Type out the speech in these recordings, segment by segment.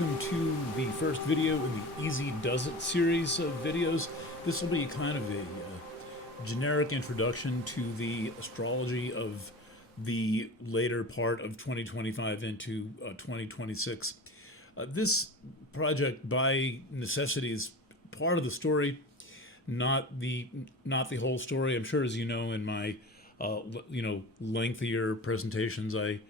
welcome to the first video in the Easy Does It series of videos. This will be kind of a generic introduction to the astrology of the later part of 2025 into 2026. This project, by necessity, is part of the story, not the whole story. I'm sure, as you know, in my lengthier presentations, I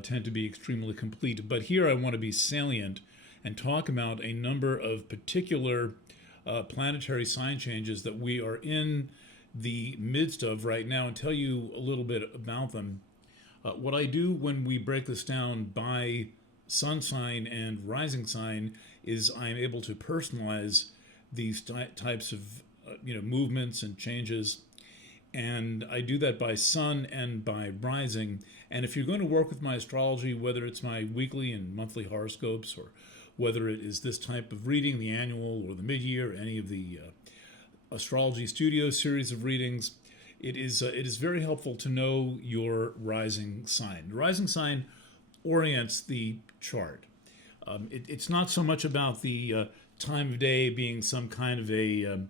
tend to be extremely complete. But here I want to be salient and talk about a number of particular planetary sign changes that we are in the midst of right now and tell you a little bit about them. What I do when we break this down by sun sign and rising sign is I'm able to personalize these types of movements and changes, and I do that by sun and by rising. And if you're going to work with my astrology, whether it's my weekly and monthly horoscopes, or whether it is this type of reading, the annual or the mid-year, any of the astrology studio series of readings, it is very helpful to know your rising sign. The rising sign orients the chart. It's not so much about the time of day being some kind of a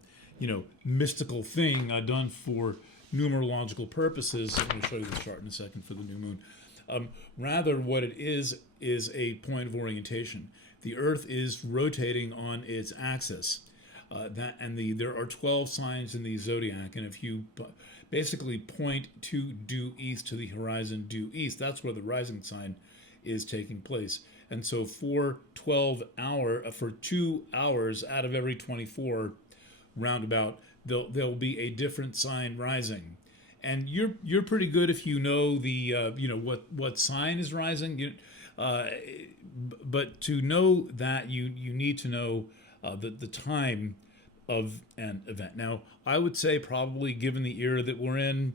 mystical thing done for numerological purposes. I'm going to show you the chart in a second for the new moon. Rather, what it is a point of orientation. The Earth is rotating on its axis. There are 12 signs in the zodiac, and if you basically point to due east, to the horizon due east, that's where the rising sign is taking place. And so for 2 hours out of every 24 roundabout, there'll be a different sign rising. And you're pretty good if you know the what sign is rising. But to know that, you need to know the time of an event. Now, I would say probably, given the era that we're in,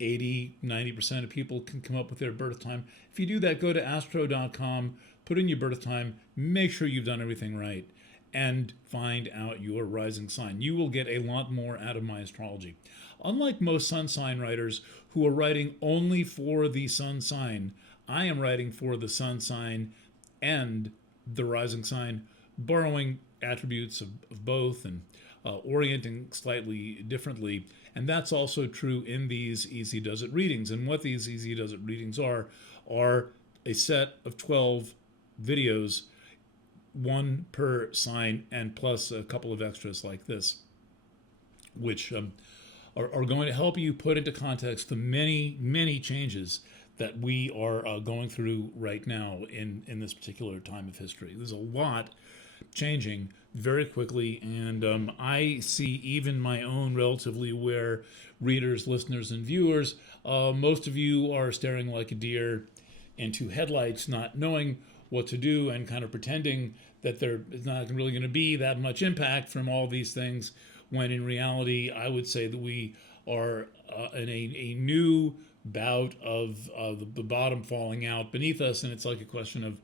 80-90% of people can come up with their birth time. If you do that, go to astro.com, put in your birth time, make sure you've done everything right, and find out your rising sign. You will get a lot more out of my astrology. Unlike most sun sign writers who are writing only for the sun sign, I am writing for the sun sign and the rising sign, borrowing attributes of both and orienting slightly differently. And that's also true in these Easy Does It readings. And what these Easy Does It readings are a set of 12 videos, one per sign, and plus a couple of extras like this, which are going to help you put into context the many changes that we are going through right now in this particular time of history. There's a lot changing very quickly, and I see even my own relatively aware readers, listeners, and viewers, most of you are staring like a deer into headlights, not knowing what to do and kind of pretending that there is not really going to be that much impact from all these things, when in reality, I would say that we are in a new bout of the bottom falling out beneath us, and it's like a question of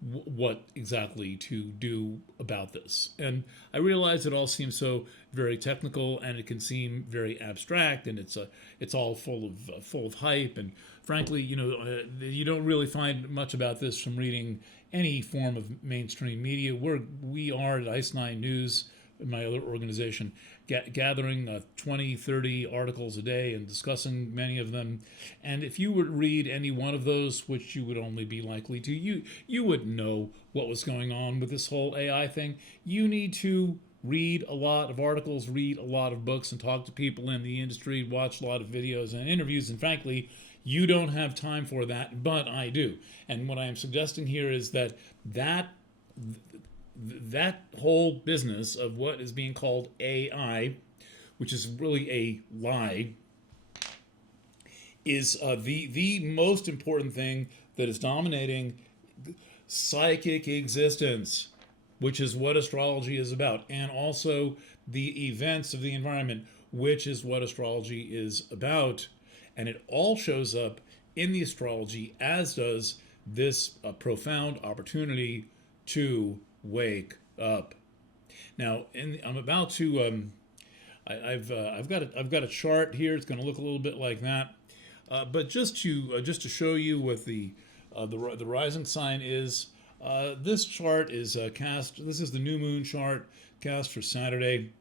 what exactly to do about this. And I realize it all seems so very technical, and it can seem very abstract, and it's all full of hype. And frankly, you don't really find much about this from reading any form of mainstream media. We are at Ice Nine News, my other organization, gathering 20, 30 articles a day and discussing many of them. And if you would read any one of those, which you would only be likely to, you wouldn't know what was going on with this whole AI thing. You need to read a lot of articles, read a lot of books, and talk to people in the industry, watch a lot of videos and interviews. And frankly, you don't have time for that, but I do. And what I am suggesting here is that whole business of what is being called AI, which is really a lie, is the most important thing that is dominating psychic existence, which is what astrology is about, and also the events of the environment, which is what astrology is about. And it all shows up in the astrology, as does this profound opportunity to wake up. Now, I'm about to. I've got a chart here. It's going to look a little bit like that, but just to show you what the rising sign is, This chart is cast. This is the new moon chart cast for Saturday,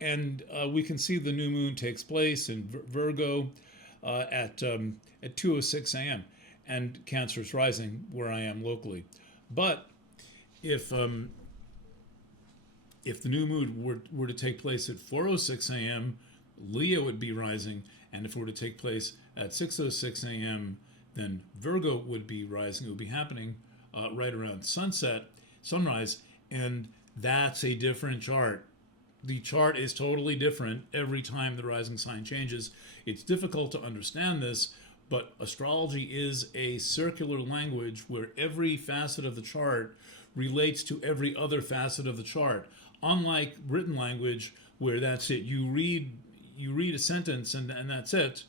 and we can see the new moon takes place in Virgo at 2:06 a.m. and Cancer is rising where I am locally. But if the new moon were to take place at 4:06 a.m., Leo would be rising, and if it were to take place at 6:06 a.m., then Virgo would be rising. It would be happening right around sunrise, and that's a different chart. The chart is totally different every time the rising sign changes. It's difficult to understand this, but astrology is a circular language where every facet of the chart relates to every other facet of the chart. Unlike written language, where that's it, you read a sentence and that's it.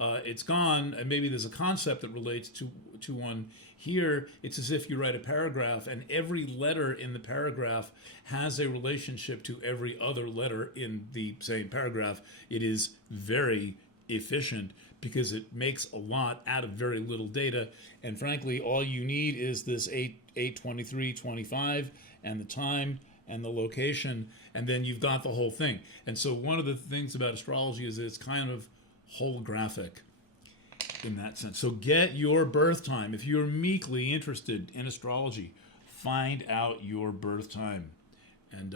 It's gone, and maybe there's a concept that relates to one. Here, it's as if you write a paragraph, and every letter in the paragraph has a relationship to every other letter in the same paragraph. It is very efficient because it makes a lot out of very little data. And frankly, all you need is this 8:23:25 and the time and the location, and then you've got the whole thing. And so one of the things about astrology is that it's kind of holographic in that sense. So get your birth time. If you're meekly interested in astrology, find out your birth time and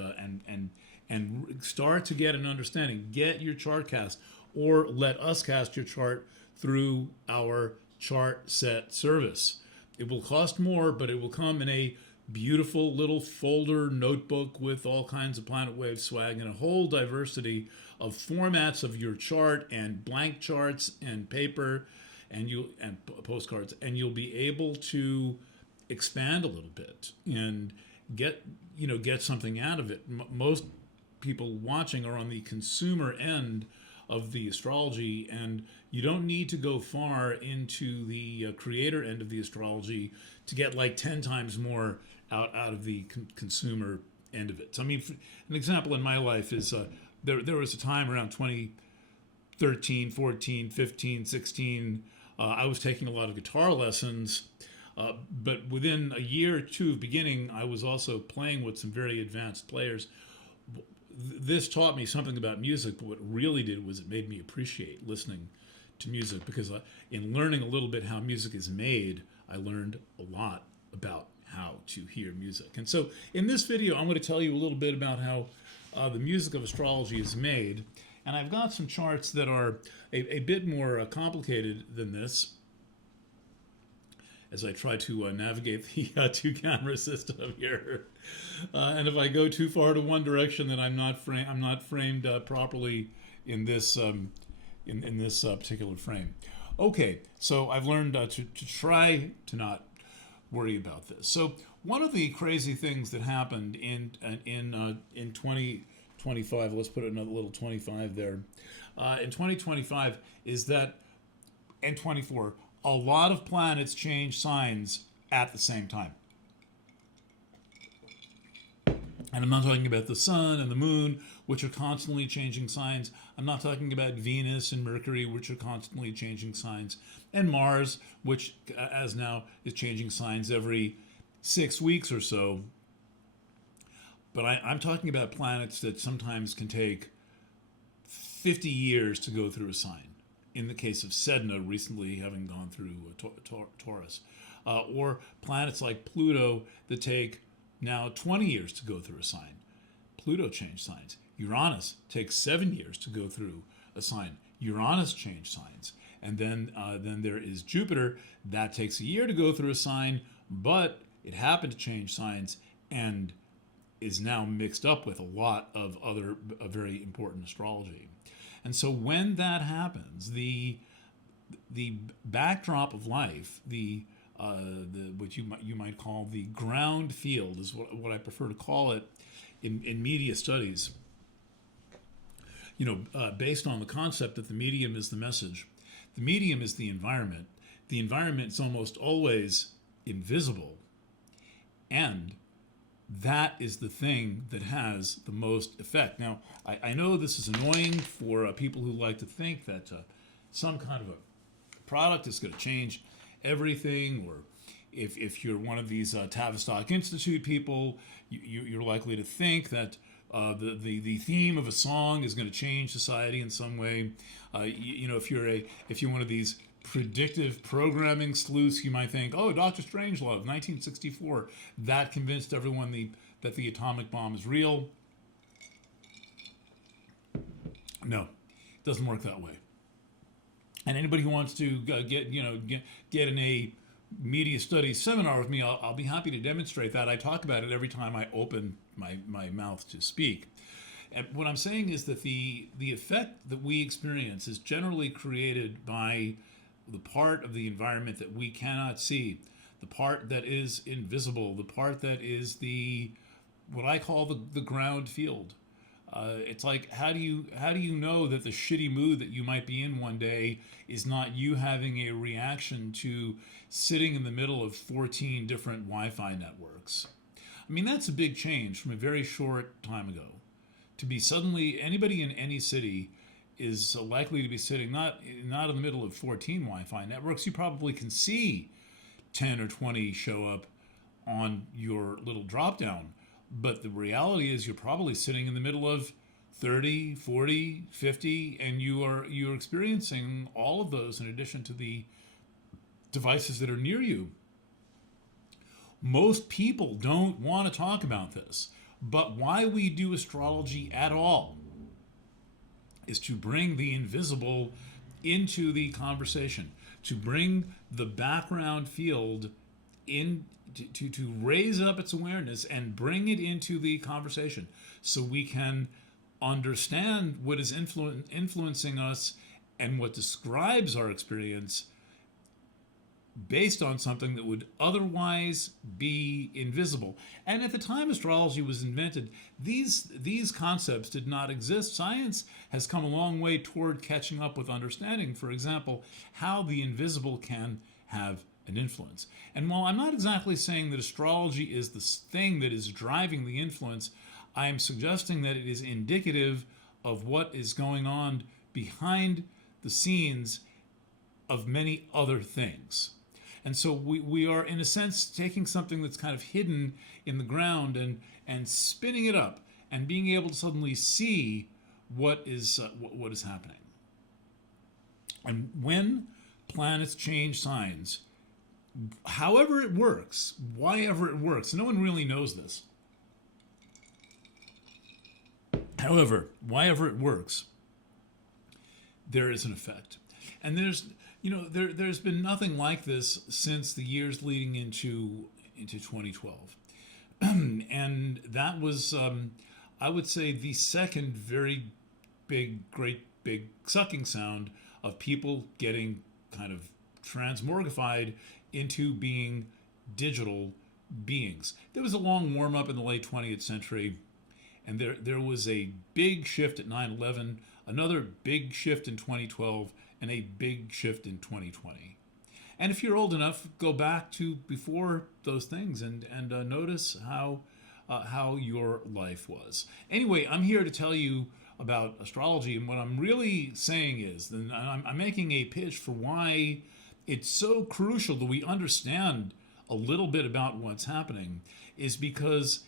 start to get an understanding. Get your chart cast, or let us cast your chart through our chart set service. It will cost more, but it will come in a beautiful little folder notebook with all kinds of Planet Wave swag and a whole diversity of formats of your chart and blank charts and paper and postcards, and you'll be able to expand a little bit and get something out of it. Most people watching are on the consumer end of the astrology, and you don't need to go far into the creator end of the astrology to get like 10 times more out of the consumer end of it. So I mean, an example in my life is there was a time around 2013, 14, 15, 16, I was taking a lot of guitar lessons, but within a year or two of beginning, I was also playing with some very advanced players. This taught me something about music, but what it really did was it made me appreciate listening to music, because in learning a little bit how music is made, I learned a lot about how to hear music. And so in this video, I'm going to tell you a little bit about how the music of astrology is made. And I've got some charts that are a bit more complicated than this, as I try to navigate the two-camera system here. And if I go too far to one direction, then I'm not framed properly in this in this particular frame. Okay, so I've learned to try to not worry about this. So one of the crazy things that happened in 2025, let's put another little 25 there, in 2025 is that, and 24, a lot of planets change signs at the same time. And I'm not talking about the sun and the moon, which are constantly changing signs. I'm not talking about Venus and Mercury, which are constantly changing signs. And Mars, which as now is changing signs every 6 weeks or so. But I'm talking about planets that sometimes can take 50 years to go through a sign. In the case of Sedna, recently having gone through Taurus. Or planets like Pluto that take now 20 years to go through a sign. Pluto changed signs. Uranus takes 7 years to go through a sign. Uranus changed signs. And then there is Jupiter. That takes a year to go through a sign, but it happened to change signs and is now mixed up with a lot of other very important astrology. And so when that happens, the backdrop of life, what you might call the ground field, is what I prefer to call it in media studies. Based on the concept that the medium is the message, the medium is the environment. The environment is almost always invisible, and that is the thing that has the most effect. Now, I know this is annoying for people who like to think that some kind of a product is going to change everything, or if you're one of these Tavistock Institute people, you're likely to think that the theme of a song is going to change society in some way. If you're one of these predictive programming sleuths, you might think, oh, Dr. Strangelove, 1964, that convinced everyone that the atomic bomb is real. No, it doesn't work that way. And anybody who wants to get in a media studies seminar with me, I'll be happy to demonstrate that. I talk about it every time I open my mouth to speak. And what I'm saying is that the effect that we experience is generally created by the part of the environment that we cannot see, the part that is invisible, the part that is what I call the ground field. It's like, how do you know that the shitty mood that you might be in one day is not you having a reaction to sitting in the middle of 14 different Wi-Fi networks? I mean, that's a big change from a very short time ago. To be suddenly, anybody in any city is likely to be sitting not in the middle of 14 Wi-Fi networks. You probably can see 10 or 20 show up on your little drop-down. But the reality is you're probably sitting in the middle of 30, 40, 50, and you're experiencing all of those in addition to the devices that are near you. Most people don't want to talk about this, but why we do astrology at all is to bring the invisible into the conversation, to bring the background field in, to raise up its awareness and bring it into the conversation so we can understand what is influencing us and what describes our experience based on something that would otherwise be invisible. And at the time astrology was invented, these concepts did not exist. Science has come a long way toward catching up with understanding, for example, how the invisible can have an influence. And while I'm not exactly saying that astrology is the thing that is driving the influence, I am suggesting that it is indicative of what is going on behind the scenes of many other things. And so we are, in a sense, taking something that's kind of hidden in the ground and spinning it up and being able to suddenly see what is happening. And when planets change signs, however it works, whyever it works, no one really knows this. However, whyever it works, there is an effect. And there's been nothing like this since the years leading into 2012. And that was, I would say, the second very great big sucking sound of people getting kind of transmorgified into being digital beings. There was a long warm-up in the late 20th century, and there was a big shift at 9/11, another big shift in 2012, and a big shift in 2020. And if you're old enough, go back to before those things and notice how your life was. Anyway, I'm here to tell you about astrology, and what I'm really saying is, and I'm making a pitch for why it's so crucial that we understand a little bit about what's happening, is because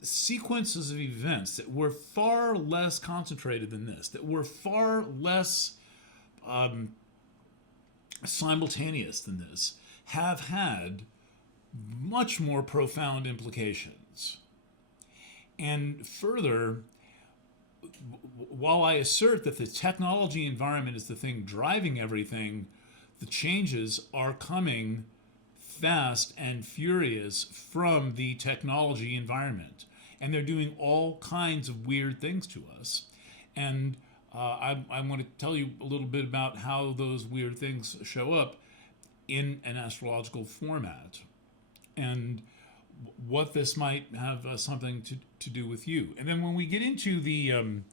sequences of events that were far less concentrated than this, that were far less simultaneous than this, have had much more profound implications. And further, while I assert that the technology environment is the thing driving everything, the changes are coming fast and furious from the technology environment. And they're doing all kinds of weird things to us. And I want to tell you a little bit about how those weird things show up in an astrological format, and what this might have something to do with you. And then when we get into the, when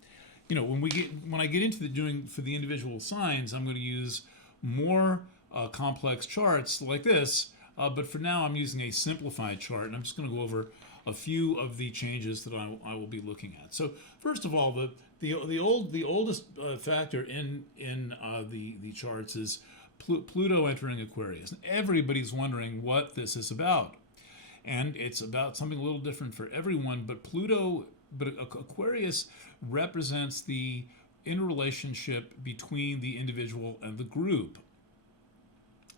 I get into the doing for the individual signs, I'm going to use more complex charts like this. But for now, I'm using a simplified chart, and I'm just going to go over a few of the changes that I will be looking at. So first of all, the oldest factor in the charts is Pluto entering Aquarius. Everybody's wondering what this is about. And it's about something a little different for everyone, but Aquarius represents the interrelationship between the individual and the group.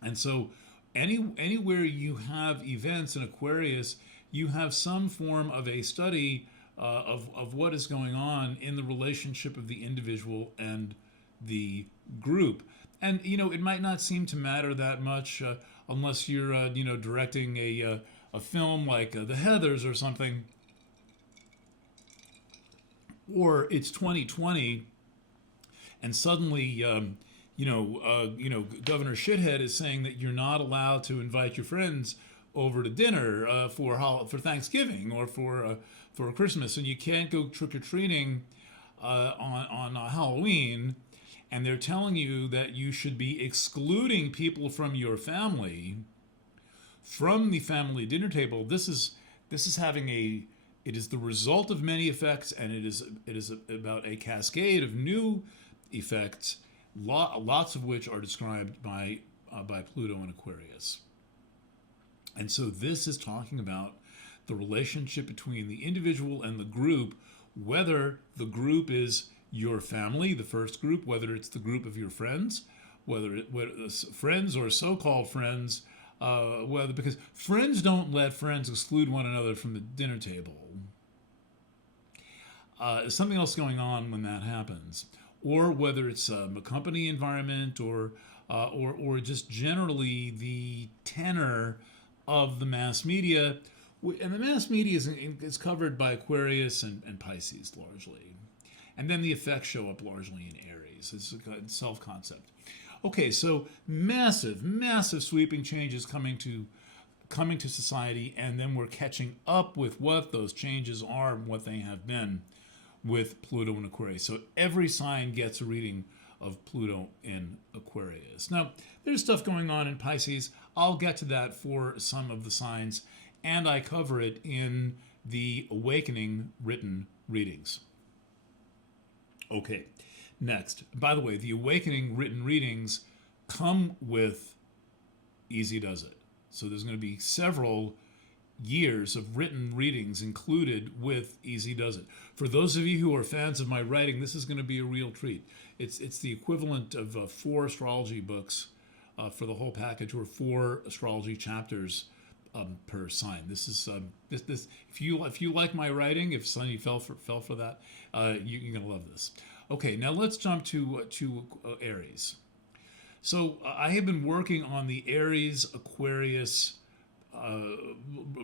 And so anywhere you have events in Aquarius, you have some form of a study of what is going on in the relationship of the individual and the group. And, it might not seem to matter that much unless you're, directing a film like The Heathers or something, or it's 2020, and suddenly, Governor Shithead is saying that you're not allowed to invite your friends over to dinner for Thanksgiving or for Christmas, and you can't go trick or treating on Halloween, and they're telling you that you should be excluding people from your family from the family dinner table. This is having it is the result of many effects, and it is about a cascade of new effects, lots of which are described by Pluto and Aquarius. And so this is talking about the relationship between the individual and the group, whether the group is your family, the first group, whether it's the group of your friends, whether it's friends or so-called friends, because friends don't let friends exclude one another from the dinner table. There's something else going on when that happens, or whether it's a company environment or just generally the tenor of the mass media. And the mass media is covered by Aquarius and Pisces largely. And then the effects show up largely in Aries. It's a self-concept. Okay, so massive sweeping changes coming to society, and then we're catching up with what those changes are and what they have been with Pluto and Aquarius. So every sign gets a reading of Pluto in Aquarius. Now, there's stuff going on in Pisces. I'll get to that for some of the signs, and I cover it in the Awakening written readings. Okay, next. By the way, the Awakening written readings come with Easy Does It. So there's going to be several years of written readings included with Easy Does It. For those of you who are fans of my writing, this is going to be a real treat. It's the equivalent of 4 astrology books for the whole package, or 4 astrology chapters per sign. This is this. If you like my writing, if Sunny fell for that, you're gonna love this. Okay, now let's jump to Aries. So I have been working on the Aries Aquarius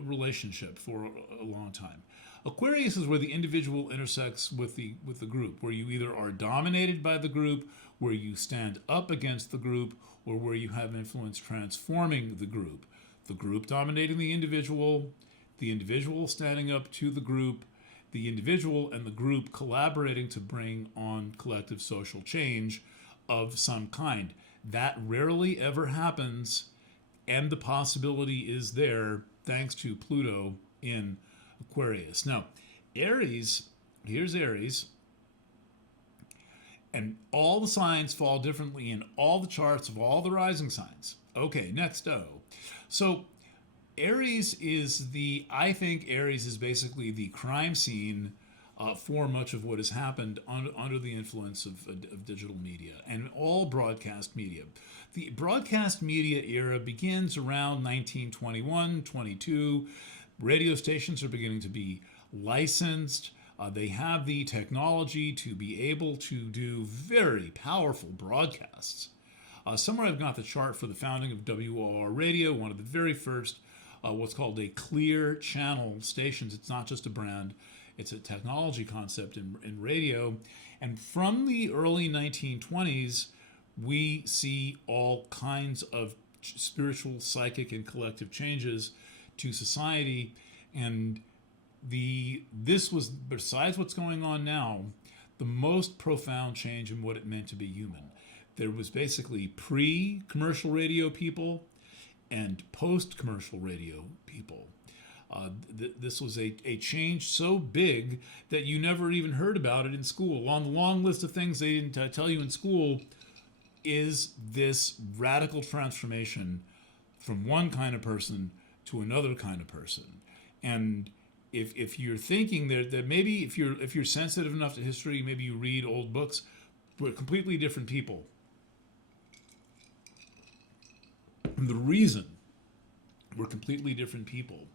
relationship for a long time. Aquarius is where the individual intersects with the group, where you either are dominated by the group, where you stand up against the group, or where you have influence transforming the group dominating the individual standing up to the group, the individual and the group collaborating to bring on collective social change of some kind. That rarely ever happens, and the possibility is there thanks to Pluto in Aquarius. Now, Aries, here's Aries, and all the signs fall differently in all the charts of all the rising signs. Okay, next So Aries is I think Aries is basically the crime scene for much of what has happened under the influence of digital media and all broadcast media. The broadcast media era begins around 1921, 22. Radio stations are beginning to be licensed. They have the technology to be able to do very powerful broadcasts. Somewhere I've got the chart for the founding of WOR Radio, one of the very first what's called a clear channel stations. It's not just a brand, it's a technology concept in radio. And from the early 1920s, we see all kinds of spiritual, psychic, and collective changes to society. And this was, besides what's going on now, the most profound change in what it meant to be human. There was basically pre-commercial radio people and post-commercial radio people. This was a change so big that you never even heard about it in school. On the long list of things they didn't tell you in school, is this radical transformation from one kind of person to another kind of person. And if you're thinking that maybe if you're sensitive enough to history, maybe you read old books, we're completely different people. And the reason we're completely different people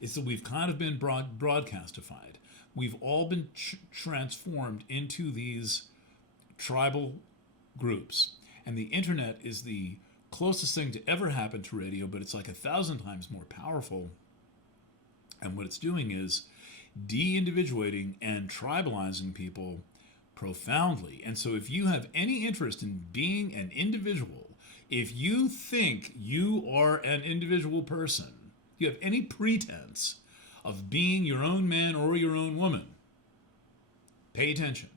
is that we've kind of been broadcastified. We've all been transformed into these tribal groups. And the internet is the closest thing to ever happen to radio, but it's like 1,000 times more powerful. And what it's doing is de-individuating and tribalizing people profoundly. And so if you have any interest in being an individual, if you think you are an individual person, you have any pretense of being your own man or your own woman, pay attention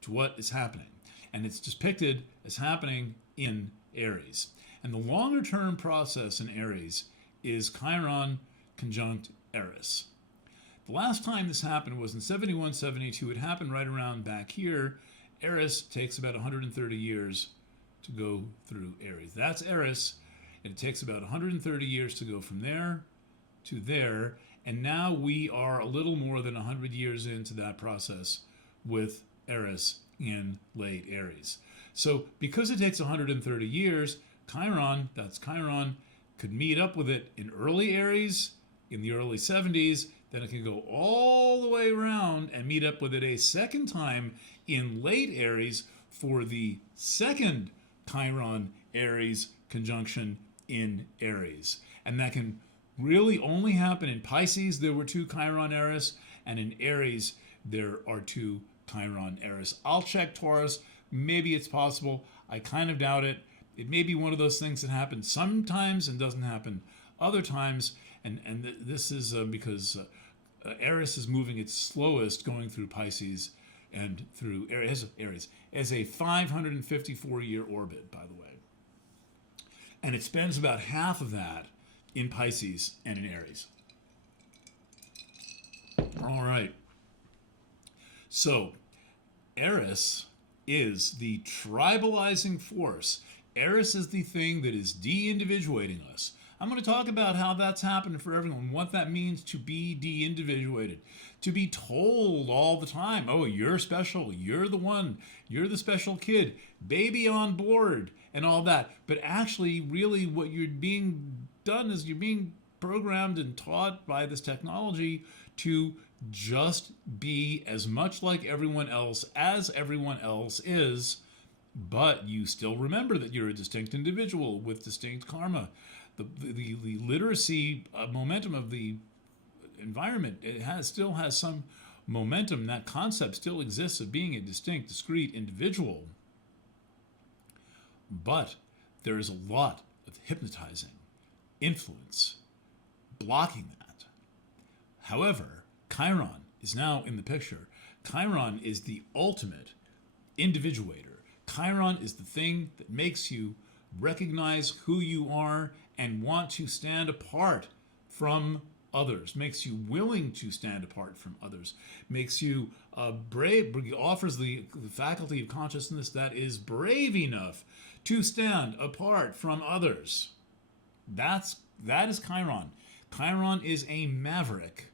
to what is happening. And it's depicted as happening in Aries. And the longer term process in Aries is Chiron conjunct Eris. The last time this happened was in 71, 72. It happened right around back here. Eris takes about 130 years to go through Aries. That's Eris, and it takes about 130 years to go from there to there. And now we are a little more than 100 years into that process with Eris in late Aries. So because it takes 130 years, Chiron, that's Chiron, could meet up with it in early Aries, in the early 70s, then it can go all the way around and meet up with it a second time in late Aries for the second Chiron-Eris conjunction in Aries. And that can really only happen in Pisces. There were 2 Chiron-Eris, and in Aries there are 2 Chiron-Eris. I'll check Taurus. Maybe it's possible. I kind of doubt it. It may be one of those things that happens sometimes and doesn't happen other times. And this is because Eris is moving its slowest going through Pisces and through Aries as a 554-year orbit, by the way. And it spends about half of that in Pisces and in Aries. All right. So Eris is the tribalizing force. Eris is the thing that is de-individuating us. I'm going to talk about how that's happened for everyone, what that means to be de-individuated, to be told all the time, oh, you're special, you're the one, you're the special kid, baby on board, and all that. But actually, really, what you're being done is you're being programmed and taught by this technology to just be as much like everyone else as everyone else is, but you still remember that you're a distinct individual with distinct karma. The literacy momentum of the environment, it still has some momentum. That concept still exists of being a distinct, discrete individual. But there is a lot of hypnotizing influence blocking that. However, Chiron is now in the picture. Chiron is the ultimate individuator. Chiron is the thing that makes you recognize who you are and want to stand apart from others, makes you willing to stand apart from others, makes you brave, offers the faculty of consciousness that is brave enough to stand apart from others. That is Chiron. Chiron is a maverick.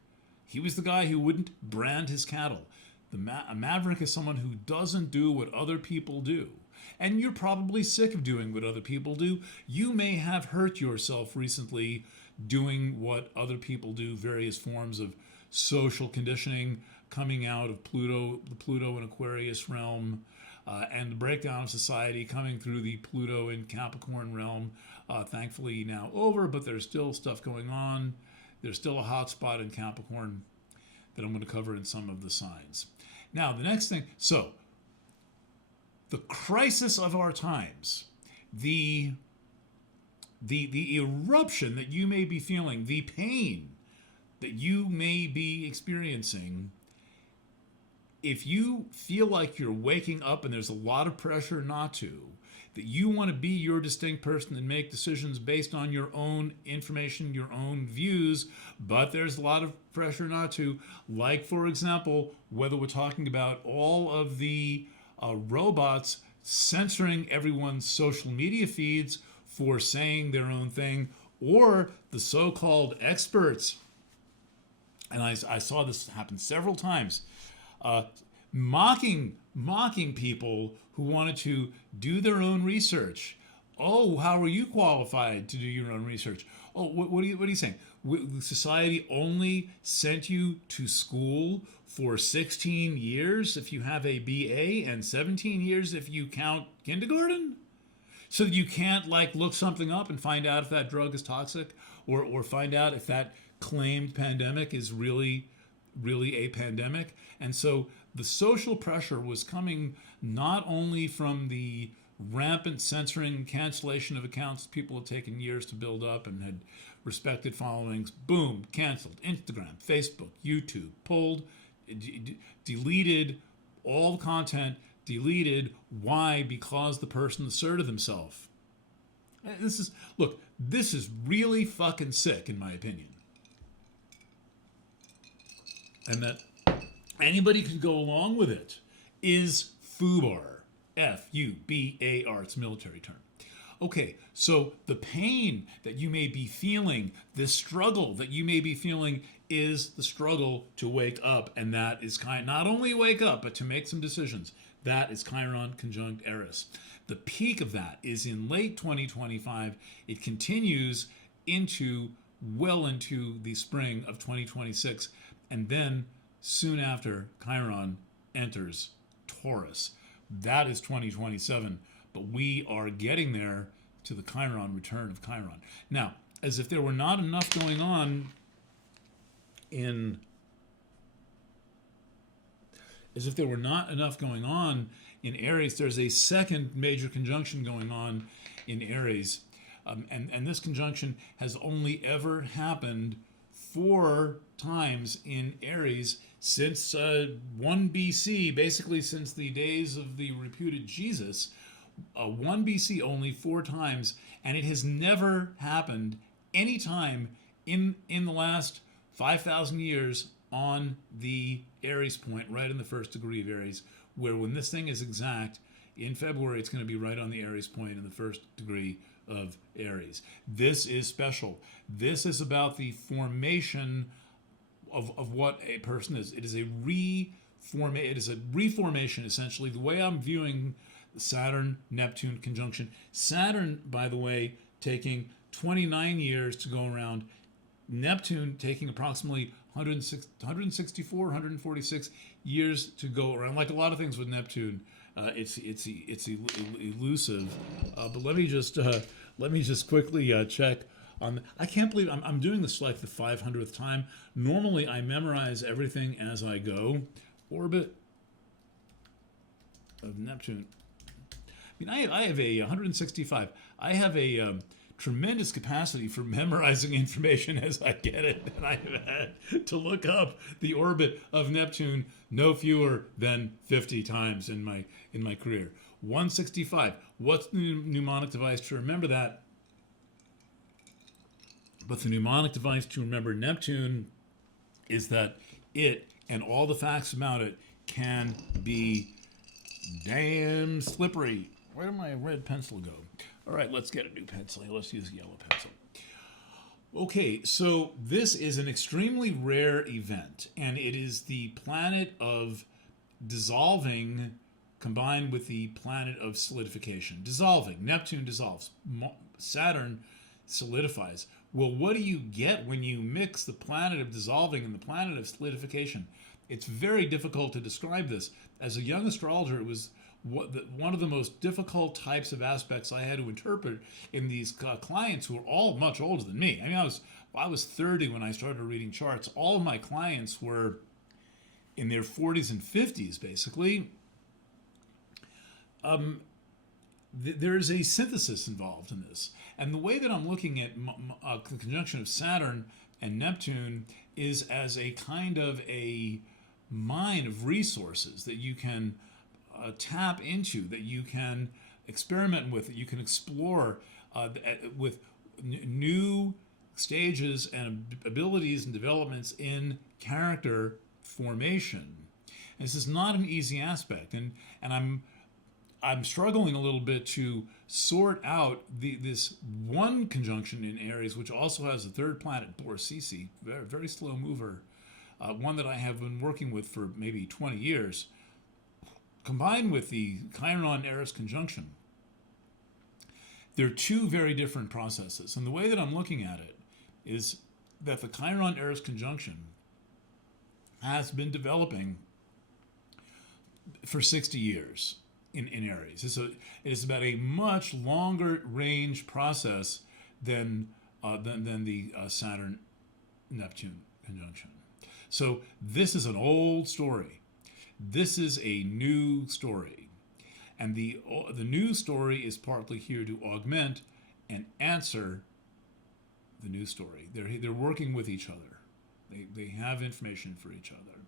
He was the guy who wouldn't brand his cattle. A maverick is someone who doesn't do what other people do. And you're probably sick of doing what other people do. You may have hurt yourself recently doing what other people do, various forms of social conditioning coming out of Pluto, the Pluto and Aquarius realm, and the breakdown of society coming through the Pluto and Capricorn realm. Thankfully now over, but there's still stuff going on. There's still a hot spot in Capricorn that I'm going to cover in some of the signs. Now, the next thing, so the crisis of our times, the eruption that you may be feeling, the pain that you may be experiencing, if you feel like you're waking up and there's a lot of pressure not to, that you want to be your distinct person and make decisions based on your own information, your own views, but there's a lot of pressure not to, like, for example, whether we're talking about all of the robots censoring everyone's social media feeds for saying their own thing, or the so-called experts, and I saw this happen several times, uh, mocking people who wanted to do their own research. Oh, how are you qualified to do your own research? Oh, what are you saying? Society only sent you to school for 16 years if you have a BA and 17 years if you count kindergarten? So that you can't like look something up and find out if that drug is toxic, or find out if that claimed pandemic is really a pandemic. And so the social pressure was coming not only from the rampant censoring and cancellation of accounts people had taken years to build up and had respected followings, boom, canceled. Instagram, Facebook, YouTube, pulled, deleted all the content, deleted. Why? Because the person asserted himself. This is really fucking sick in my opinion. And that anybody could go along with it is FUBAR. F-U-B-A-R. It's a military term. Okay, so the pain that you may be feeling, this struggle that you may be feeling, is the struggle to wake up. And that is not only wake up, but to make some decisions. That is Chiron conjunct Eris. The peak of that is in late 2025. It continues well into the spring of 2026. And then soon after, Chiron enters Taurus. That is 2027, but we are getting there to the Chiron return of Chiron. Now, as if there were not enough going on in Aries, there's a second major conjunction going on in Aries. And this conjunction has only ever happened 4 times in Aries since 1 BC, basically since the days of the reputed Jesus. 1 BC, only 4 times, and it has never happened any time in the last 5,000 years on the Aries point, right in the first degree of Aries, where when this thing is exact, in February, it's going to be right on the Aries point in the first degree of Aries. This is special. This is about the formation of what a person is. It is a reformation, essentially. The way I'm viewing the Saturn-Neptune conjunction. Saturn, by the way, taking 29 years to go around. Neptune taking approximately 164, 146 years to go around. Like a lot of things with Neptune, it's elusive. But let me just quickly check on. I can't believe I'm doing this like the 500th time. Normally, I memorize everything as I go. Orbit of Neptune. I mean, I have a 165. I have a tremendous capacity for memorizing information as I get it, and I have had to look up the orbit of Neptune no fewer than 50 times in my career. 165. What's the mnemonic device to remember that? But the mnemonic device to remember Neptune is that it and all the facts about it can be damn slippery. Where did my red pencil go? All right, let's get a new pencil. Let's use a yellow pencil. Okay, so this is an extremely rare event, and it is the planet of dissolving combined with the planet of solidification. Dissolving. Neptune dissolves. Saturn solidifies. Well, what do you get when you mix the planet of dissolving and the planet of solidification? It's very difficult to describe this. As a young astrologer, it was one of the most difficult types of aspects I had to interpret in these clients who were all much older than me. I mean, I was 30 when I started reading charts. All of my clients were in their 40s and 50s, basically. There is a synthesis involved in this. And the way that I'm looking at the conjunction of Saturn and Neptune is as a kind of a mine of resources that you can tap into, that you can experiment with, that you can explore with new stages and abilities and developments in character formation. And this is not an easy aspect. And I'm struggling a little bit to sort out this one conjunction in Aries, which also has a third planet, Boris-Cece, very, very slow mover, one that I have been working with for maybe 20 years, combined with the Chiron-Eris conjunction. They're two very different processes. And the way that I'm looking at it is that the Chiron-Eris conjunction has been developing for 60 years in Aries. It's about a much longer range process than the Saturn-Neptune conjunction. So this is an old story. This is a new story. And the new story is partly here to augment and answer the new story. They're working with each other. They have information for each other.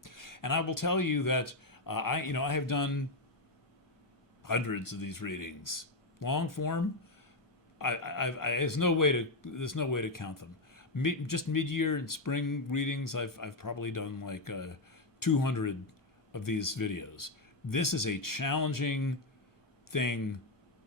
And I will tell you that I have done hundreds of these readings. Long form, there's no way to count them. Just mid-year and spring readings, I've probably done like 200 of these videos. This is a challenging thing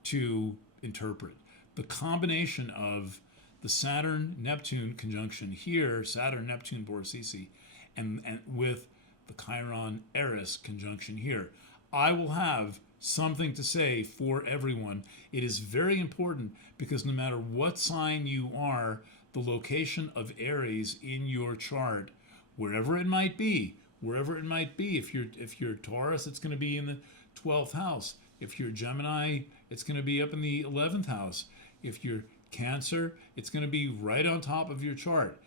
to interpret. The combination of the Saturn-Neptune conjunction here, Saturn-Neptune Boris-Cece, and with the Chiron-Eris conjunction here. I will have something to say for everyone. It is very important because no matter what sign you are, the location of Aries in your chart, wherever it might be, if you're Taurus, it's going to be in the 12th house. If you're Gemini, it's going to be up in the 11th house. If you're Cancer, it's going to be right on top of your chart.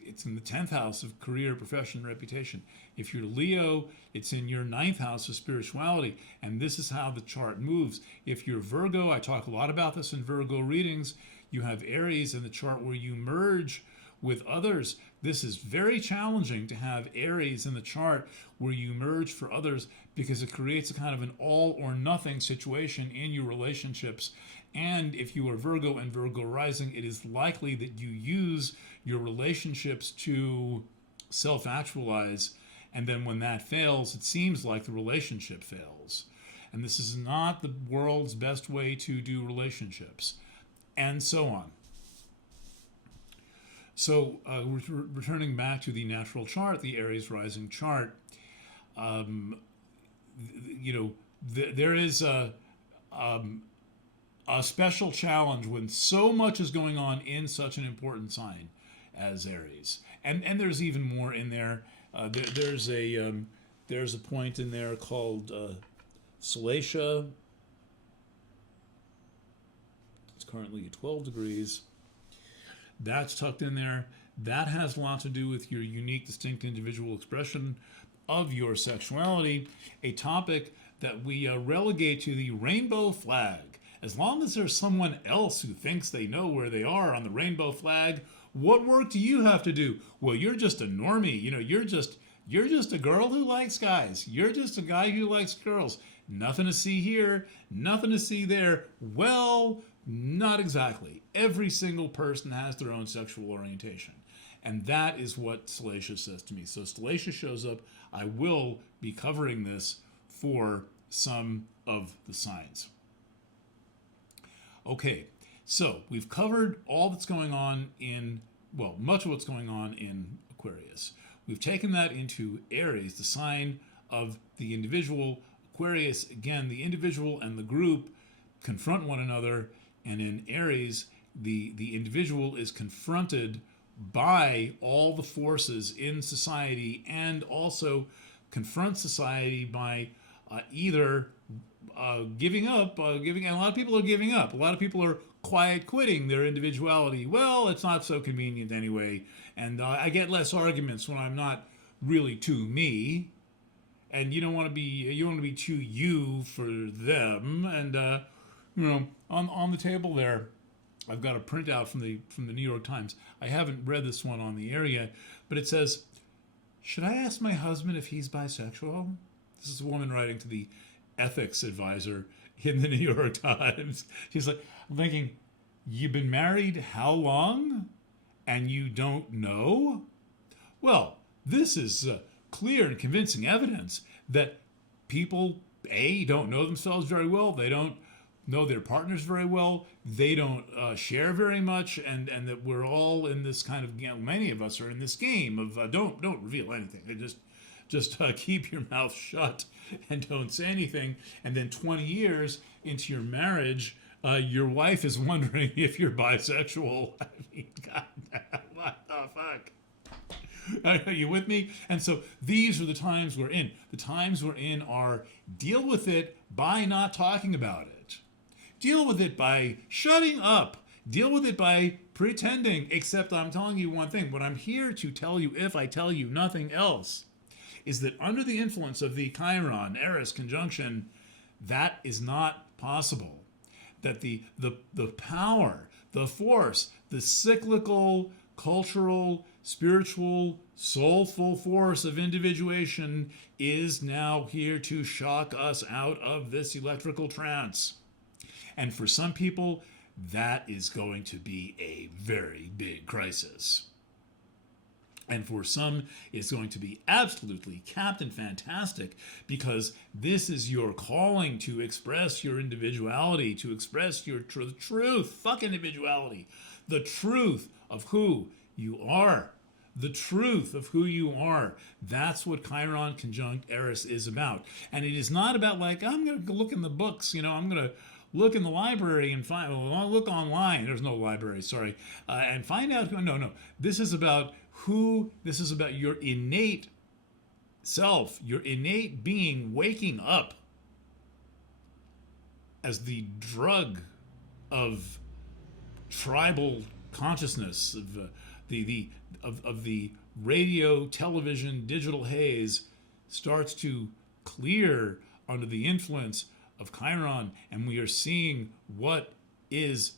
It's in the 10th house of career, profession, reputation. If you're Leo, it's in your 9th house of spirituality. And this is how the chart moves. If you're Virgo, I talk a lot about this in Virgo readings, you have Aries in the chart where you merge with others. This is very challenging to have Aries in the chart where you merge for others because it creates a kind of an all or nothing situation in your relationships. And if you are Virgo and Virgo rising, it is likely that you use your relationships to self-actualize. And then when that fails, it seems like the relationship fails. And this is not the world's best way to do relationships. And so on. So returning back to the natural chart, the Aries rising chart, there is a special challenge when so much is going on in such an important sign as Aries, and there's even more in there. There's a point in there called Salacia. It's currently at 12 degrees. That's tucked in there. That has a lot to do with your unique, distinct individual expression of your sexuality, a topic that we relegate to the rainbow flag. As long as there's someone else who thinks they know where they are on the rainbow flag, what work do you have to do? Well, you're just a normie. You're just a girl who likes guys. You're just a guy who likes girls. Nothing to see here, nothing to see there. Well, not exactly. Every single person has their own sexual orientation. And that is what Salacia says to me. So Salacia shows up. I will be covering this for some of the signs. Okay, so we've covered all that's going on much of what's going on in Aquarius. We've taken that into Aries, the sign of the individual. Aquarius, again, the individual and the group confront one another. And in Aries, the individual is confronted by all the forces in society and also confronts society by either giving up, and a lot of people are giving up. A lot of people are quiet quitting their individuality. Well, it's not so convenient anyway, and I get less arguments when I'm not really too me. And you want to be too you for them. And on the table there, I've got a printout from the New York Times. I haven't read this one on the air yet, but it says, "Should I ask my husband if he's bisexual?" This is a woman writing to the ethics advisor in the New York Times. She's like, I'm thinking, you've been married how long? And you don't know? Well, this is clear and convincing evidence that people don't know themselves very well. They don't know their partners very well. They don't share very much, and that we're all in this kind of, many of us are in this game of don't reveal anything. Just keep your mouth shut and don't say anything. And then 20 years into your marriage, your wife is wondering if you're bisexual. I mean, God, what the fuck? Are you with me? And so these are the times we're in. The times we're in are deal with it by not talking about it. Deal with it by shutting up. Deal with it by pretending, except I'm telling you one thing. What I'm here to tell you, if I tell you nothing else, is that under the influence of the Chiron-Eris conjunction, that is not possible. That the power, the force, the cyclical, cultural, spiritual, soulful force of individuation is now here to shock us out of this electrical trance. And for some people, that is going to be a very big crisis. And for some, it's going to be absolutely Captain Fantastic, because this is your calling to express your individuality, to express your truth, fuck individuality, the truth of who you are. The truth of who you are. That's what Chiron conjunct Eris is about. And it is not about like, I'm going to look in the books, I'm going to look in the library and find, I'll look online. There's no library, sorry. And find out who, no. This is about this is about your innate self, your innate being waking up as the drug of tribal consciousness, of the radio, television, digital haze starts to clear under the influence of Chiron, and we are seeing what is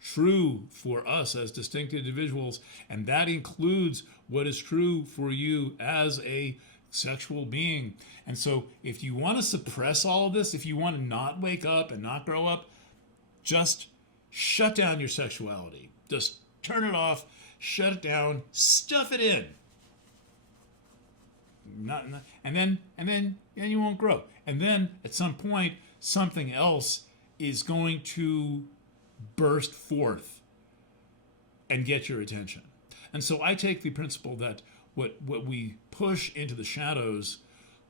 true for us as distinct individuals, and that includes what is true for you as a sexual being. And so if you want to suppress all of this, if you want to not wake up and not grow up, just shut down your sexuality. Just turn it off, shut it down, stuff it in. And then you won't grow. And then at some point, something else is going to burst forth and get your attention. And so I take the principle that what we push into the shadows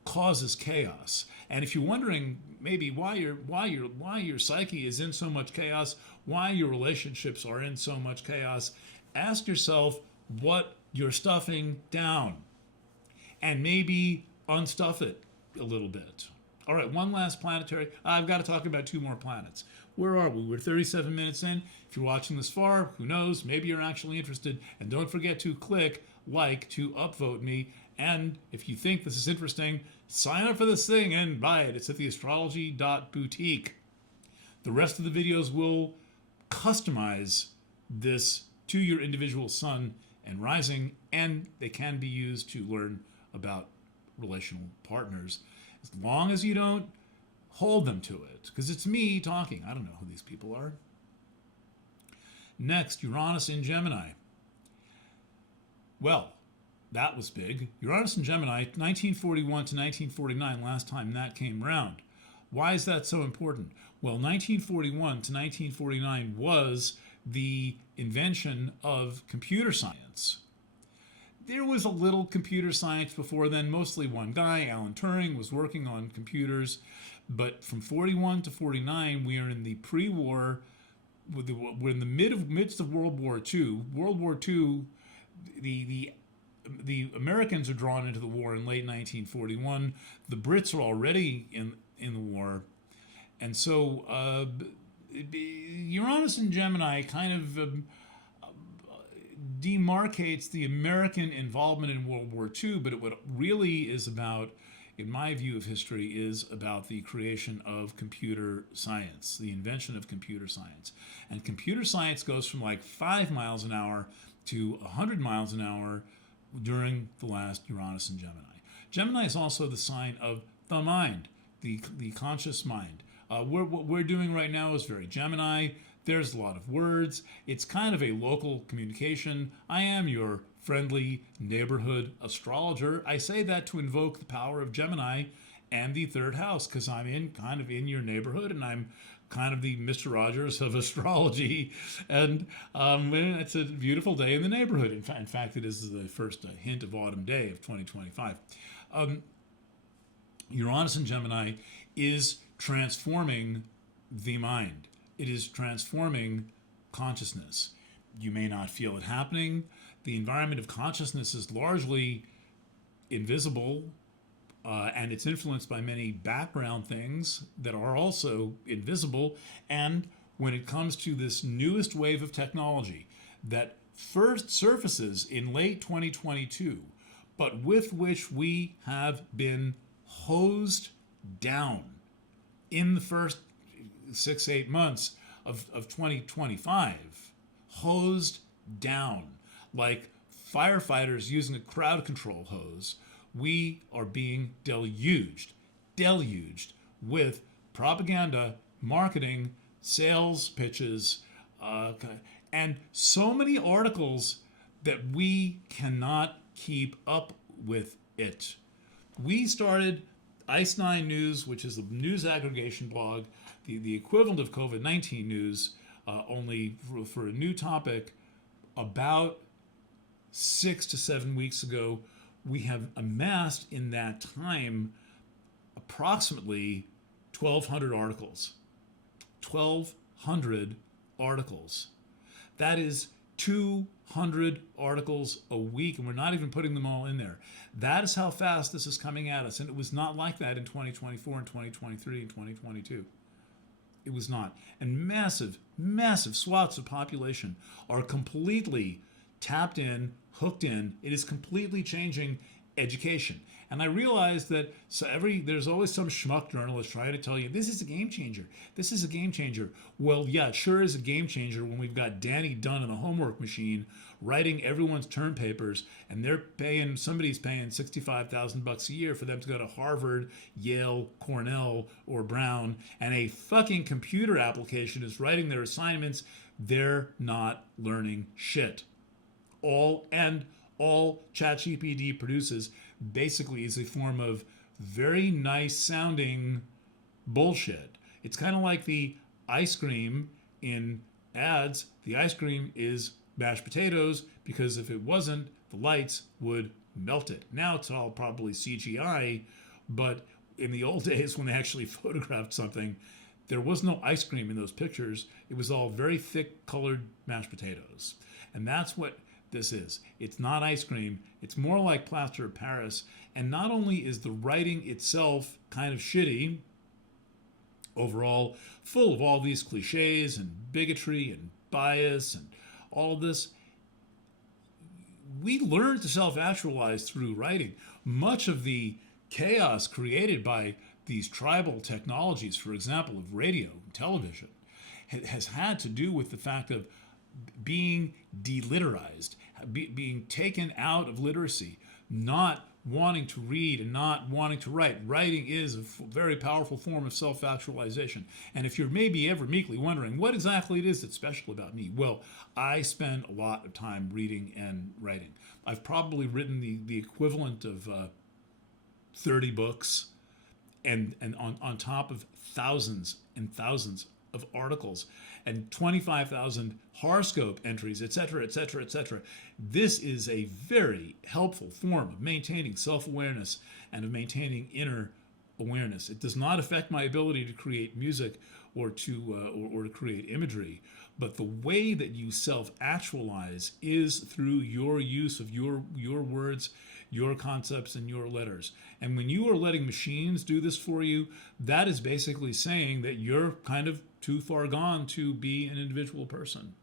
causes chaos. And if you're wondering maybe why your psyche is in so much chaos, why your relationships are in so much chaos, ask yourself what you're stuffing down, and maybe unstuff it a little bit. All right, one last planetary. I've got to talk about two more planets. Where are we? We're 37 minutes in. If you're watching this far, who knows? Maybe you're actually interested. And don't forget to click like to upvote me. And if you think this is interesting, sign up for this thing and buy it. It's at theastrology.boutique. The rest of the videos will customize this to your individual sun and rising, and they can be used to learn about relational partners, as long as you don't hold them to it, because it's me talking. I don't know who these people are. Next, Uranus in Gemini. Well, that was big. Uranus in Gemini, 1941 to 1949, last time that came round. Why is that so important? Well, 1941 to 1949 was the invention of computer science. There was a little computer science before then. Mostly one guy, Alan Turing, was working on computers. But from 41 to 49, we are in the pre-war. We're in the midst of World War II. World War II, the Americans are drawn into the war in late 1941. The Brits are already in the war. And so Uranus and Gemini kind of demarcates the American involvement in World War II, but what really is about, in my view of history, is about the creation of computer science, the invention of computer science. And computer science goes from like 5 miles an hour to 100 miles an hour during the last Uranus and Gemini. Gemini is also the sign of the mind, the conscious mind. What we're doing right now is very Gemini. There's a lot of words. It's kind of a local communication. I am your friendly neighborhood astrologer. I say that to invoke the power of Gemini and the third house, because I'm in kind of in your neighborhood, and I'm kind of the Mr. Rogers of astrology, and it's a beautiful day in the neighborhood. In fact, it is the first hint of autumn day of 2025. Uranus in Gemini is transforming the mind. It is transforming consciousness. You may not feel it happening. The environment of consciousness is largely invisible, and it's influenced by many background things that are also invisible. And when it comes to this newest wave of technology that first surfaces in late 2022, but with which we have been hosed down in the first 6-8 months of 2025, hosed down like firefighters using a crowd control hose. We are being deluged with propaganda, marketing, sales pitches, and so many articles that we cannot keep up with it. We started Ice9 News, which is a news aggregation blog, the equivalent of COVID-19 news, only for a new topic, about 6 to 7 weeks ago. We have amassed in that time approximately 1,200 articles. 1,200 articles. That is 200 articles a week, and we're not even putting them all in there. That is how fast this is coming at us, and it was not like that in 2024 and 2023 and 2022. It was not. And massive, massive swaths of population are completely tapped in, hooked in. It is completely changing education. And I realized that there's always some schmuck journalist trying to tell you, this is a game changer. This is a game changer. Well, yeah, it sure is a game changer when we've got Danny Dunn in the homework machine writing everyone's term papers, and somebody's paying $65,000 a year for them to go to Harvard, Yale, Cornell, or Brown, and a fucking computer application is writing their assignments. They're not learning shit. All ChatGPT produces basically is a form of very nice sounding bullshit. It's kind of like the ice cream in ads. The ice cream is mashed potatoes, because if it wasn't, the lights would melt it. Now it's all probably CGI, but in the old days when they actually photographed something, there was no ice cream in those pictures. It was all very thick colored mashed potatoes. And that's what this is. It's not ice cream. It's more like plaster of Paris. And not only is the writing itself kind of shitty, overall, full of all these cliches and bigotry and bias and all this, we learn to self-actualize through writing. Much of the chaos created by these tribal technologies, for example, of radio and television, has had to do with the fact of being deliterized, being taken out of literacy, not wanting to read and not wanting to write. Writing is a very powerful form of self-actualization. And if you're maybe ever meekly wondering what exactly it is that's special about me, well, I spend a lot of time reading and writing. I've probably written the equivalent of 30 books, and on top of thousands and thousands of articles and 25,000 horoscope entries, etc., etc., etc. This is a very helpful form of maintaining self-awareness and of maintaining inner awareness. It does not affect my ability to create music or to create imagery, but the way that you self-actualize is through your use of your words, your concepts, and your letters. And when you are letting machines do this for you, that is basically saying that you're kind of too far gone to be an individual person.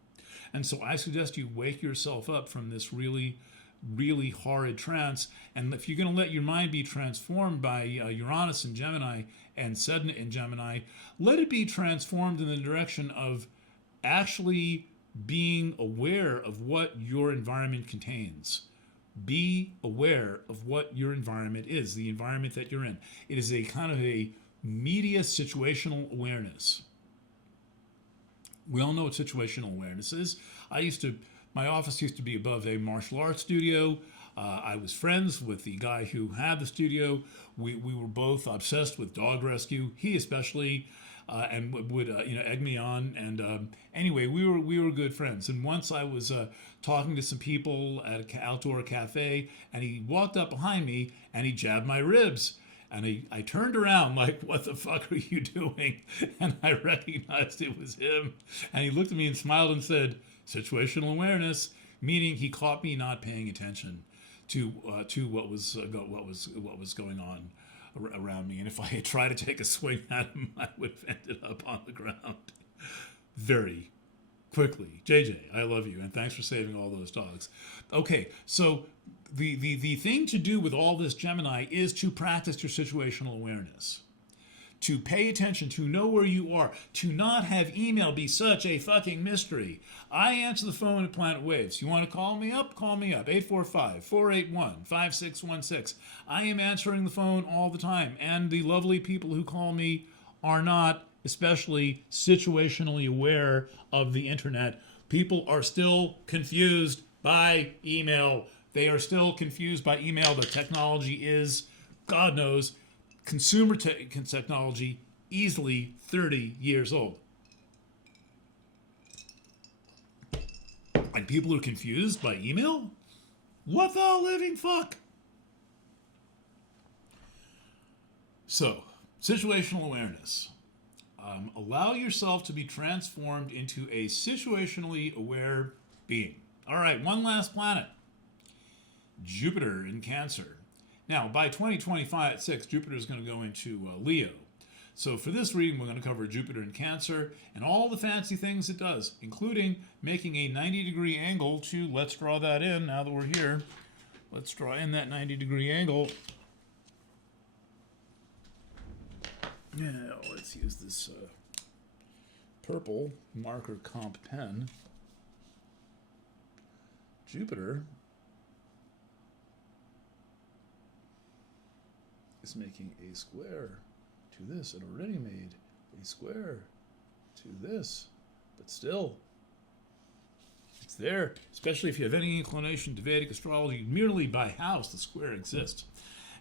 And so I suggest you wake yourself up from this really, really horrid trance. And if you're going to let your mind be transformed by Uranus and Gemini and Send in Gemini, let it be transformed in the direction of actually being aware of what your environment contains. Be aware of what your environment is, the environment that you're in. It is a kind of a media situational awareness. We all know what situational awareness is. My office used to be above a martial arts studio. I was friends with the guy who had the studio. We were both obsessed with dog rescue. He especially, and would egg me on. And anyway, we were good friends. And once I was talking to some people at an outdoor cafe, and he walked up behind me and he jabbed my ribs. And I turned around like, what the fuck are you doing? And I recognized it was him. And he looked at me and smiled and said, situational awareness, meaning he caught me not paying attention to what was going on around me. And if I had tried to take a swing at him, I would have ended up on the ground very quickly. JJ, I love you, and thanks for saving all those dogs. Okay, so the thing to do with all this, Gemini, is to practice your situational awareness, to pay attention, to know where you are, to not have email be such a fucking mystery. I answer the phone at Planet Waves. You want to call me up? Call me up. 845-481-5616. I am answering the phone all the time, and the lovely people who call me are not especially situationally aware of the internet. People are still confused by email. They are still confused by email. The technology is, God knows, consumer technology, easily 30 years old. And people are confused by email? What the living fuck? So, situational awareness. Allow yourself to be transformed into a situationally aware being. All right, one last planet. Jupiter in Cancer. Now, by 2025 at 6, Jupiter is going to go into Leo. So for this reading, we're going to cover Jupiter in Cancer and all the fancy things it does, including making a 90-degree angle to, let's draw that in now that we're here. Let's draw in that 90-degree angle. Now, let's use this purple marker comp pen. Jupiter is making a square to this. It already made a square to this, but still, it's there. Especially if you have any inclination to Vedic astrology, merely by house, the square exists.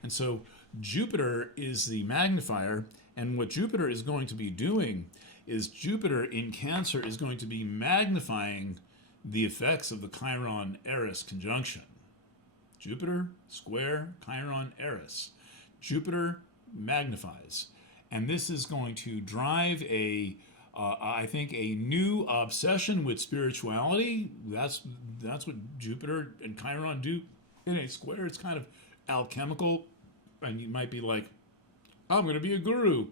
And so Jupiter is the magnifier, and what Jupiter is going to be doing is Jupiter in Cancer is going to be magnifying the effects of the Chiron-Eris conjunction. Jupiter, square, Chiron-Eris. Jupiter magnifies. And this is going to drive I think, a new obsession with spirituality. That's what Jupiter and Chiron do in a square. It's kind of alchemical. And you might be like, I'm going to be a guru.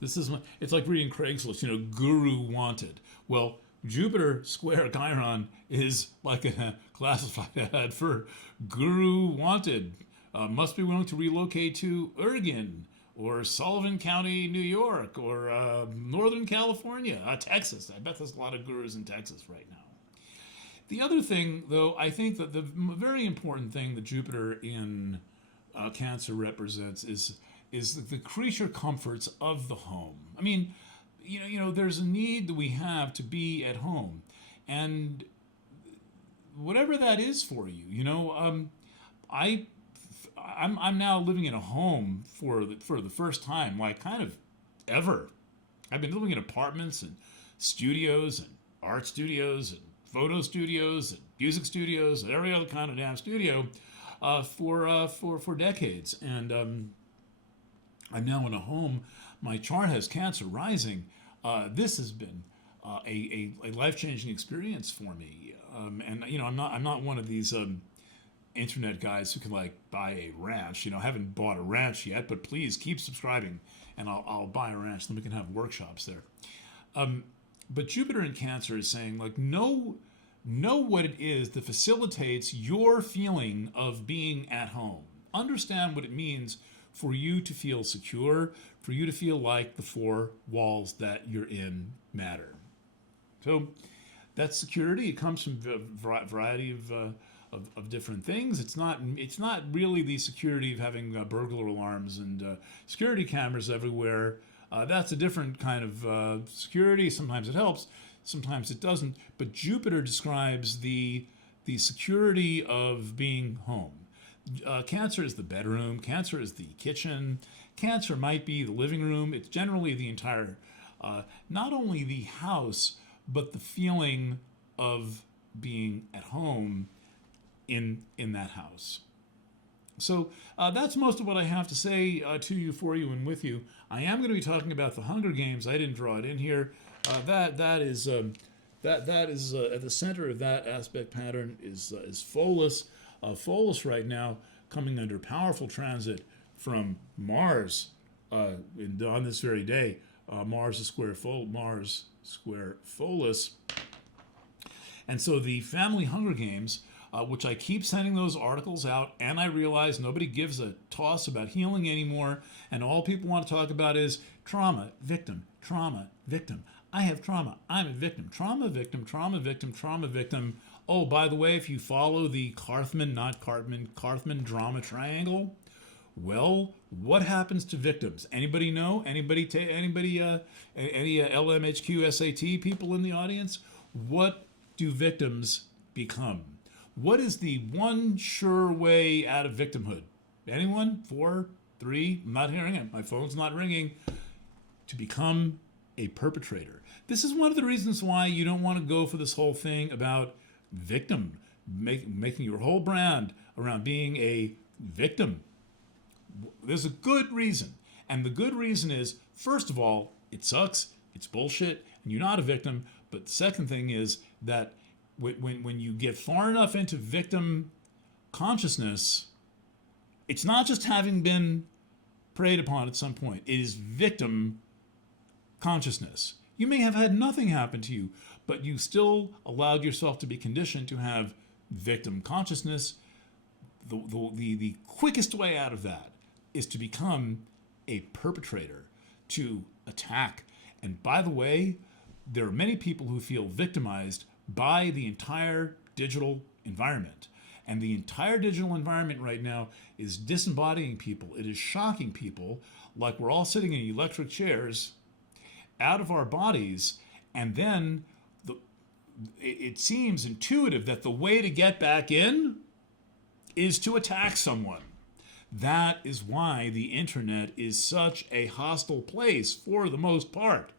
It's like reading Craigslist, guru wanted. Well, Jupiter square Chiron is like a classified ad for guru wanted. Must be willing to relocate to Oregon or Sullivan County, New York, or Northern California, Texas. I bet there's a lot of gurus in Texas right now. The other thing, though, I think that the very important thing that Jupiter in Cancer represents is the creature comforts of the home. I mean, there's a need that we have to be at home, and whatever that is for you, I'm now living in a home for the first time, like kind of ever. I've been living in apartments and studios and art studios and photo studios and music studios and every other kind of damn studio for decades, and I'm now in a home. My chart has Cancer rising. This has been a life-changing experience for me, and I'm not one of these internet guys who can like buy a ranch. I haven't bought a ranch yet, but please keep subscribing, and I'll buy a ranch. Then we can have workshops there. But Jupiter in Cancer is saying, like, know what it is that facilitates your feeling of being at home. Understand what it means for you to feel secure, for you to feel like the four walls that you're in matter. So that's security. It comes from a variety of different things. It's not really the security of having burglar alarms and security cameras everywhere. That's a different kind of security. Sometimes it helps, sometimes it doesn't. But Jupiter describes the the security of being home. Cancer is the bedroom, Cancer is the kitchen, Cancer might be the living room. It's generally the entire, not only the house, but the feeling of being at home in that house. So that's most of what I have to say to you, for you, and with you. I am going to be talking about the Hunger Games. I didn't draw it in here. That is at the center of that aspect pattern is Pholus. Pholus right now coming under powerful transit from Mars on this very day. Mars square Pholus. And so the family Hunger Games, which I keep sending those articles out, and I realize nobody gives a toss about healing anymore, and all people want to talk about is trauma, victim, trauma, victim. I have trauma, I'm a victim, trauma, victim, trauma, victim, trauma, victim. Oh, by the way, if you follow the Karthman drama triangle, well, what happens to victims? Anybody know? Any LMHQ SAT people in the audience? What do victims become? What is the one sure way out of victimhood? Anyone? 4, 3? I'm not hearing it. My phone's not ringing. To become a perpetrator. This is one of the reasons why you don't want to go for this whole thing about victim, making your whole brand around being a victim. There's a good reason. And the good reason is, first of all, it sucks, it's bullshit, and you're not a victim. But the second thing is that when you get far enough into victim consciousness, it's not just having been preyed upon at some point. It is victim consciousness. You may have had nothing happen to you, but you still allowed yourself to be conditioned to have victim consciousness. The quickest way out of that is to become a perpetrator, to attack. And by the way, there are many people who feel victimized by the entire digital environment. And the entire digital environment right now is disembodying people. It is shocking people, like we're all sitting in electric chairs out of our bodies, and then it seems intuitive that the way to get back in is to attack someone. That is why the internet is such a hostile place for the most part.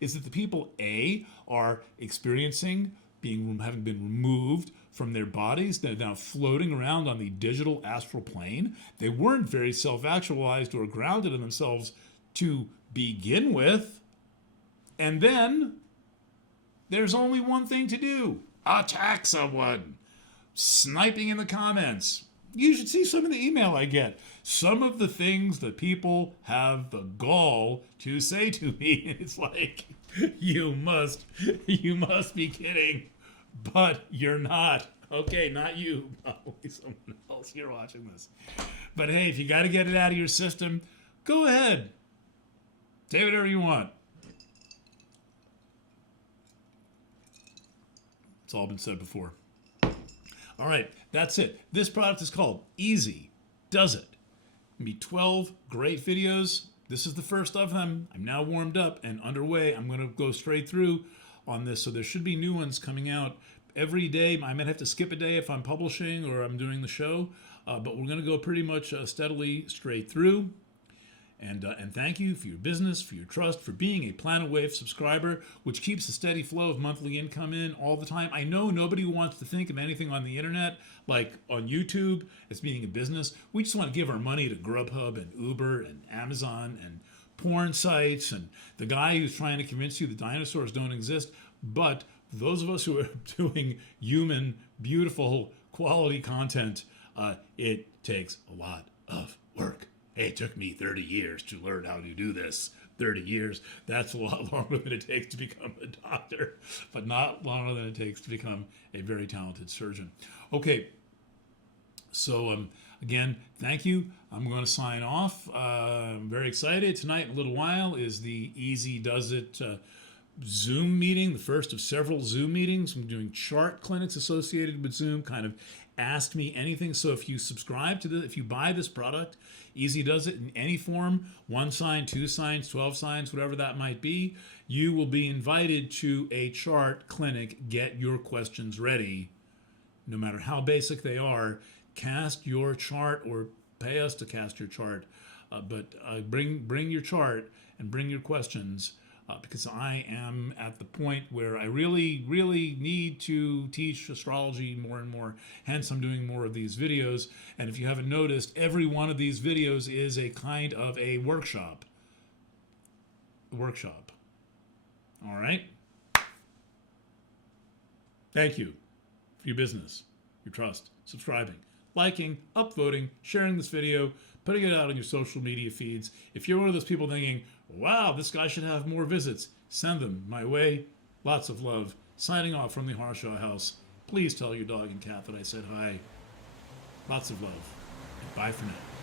Is that the people, A, are experiencing having been removed from their bodies. They're now floating around on the digital astral plane. They weren't very self-actualized or grounded in themselves to begin with. And then there's only one thing to do: attack someone. Sniping in the comments. You should see some of the email I get. Some of the things that people have the gall to say to me. It's like, you must be kidding, but you're not. Okay, not you. Probably someone else here watching this. But hey, if you got to get it out of your system, go ahead. Say whatever you want. It's all been said before. All right, that's it. This product is called Easy Does It. It'll be 12 great videos. This is the first of them. I'm now warmed up and underway. I'm going to go straight through on this, so there should be new ones coming out every day. I might have to skip a day if I'm publishing or I'm doing the show, but we're going to go pretty much steadily straight through. And thank you for your business, for your trust, for being a Planet Wave subscriber, which keeps a steady flow of monthly income in all the time. I know nobody wants to think of anything on the internet, like on YouTube, as being a business. We just want to give our money to Grubhub and Uber and Amazon and porn sites and the guy who's trying to convince you the dinosaurs don't exist. But those of us who are doing human, beautiful, quality content, it takes a lot of work. Hey, it took me 30 years to learn how to do this. 30 years, that's a lot longer than it takes to become a doctor, but not longer than it takes to become a very talented surgeon. Okay, so again, thank you. I'm going to sign off. I'm very excited. Tonight, in a little while, is the Easy Does It Zoom meeting, the first of several Zoom meetings. I'm doing chart clinics associated with Zoom, kind of Ask Me Anything. So if you subscribe to this, if you buy this product, Easy Does It in any form, 1 sign, 2 signs, 12 signs, whatever that might be, you will be invited to a chart clinic. Get your questions ready no matter how basic they are, cast your chart or pay us to cast your chart. But bring your chart and bring your questions, because I am at the point where I really, really need to teach astrology more and more. Hence, I'm doing more of these videos. And if you haven't noticed, every one of these videos is a kind of a workshop. All right? Thank you for your business, your trust, subscribing, liking, upvoting, sharing this video, putting it out on your social media feeds. If you're one of those people thinking, wow, this guy should have more visits, send them my way. Lots of love. Signing off from the Harshaw House. Please tell your dog and cat that I said hi. Lots of love. And bye for now.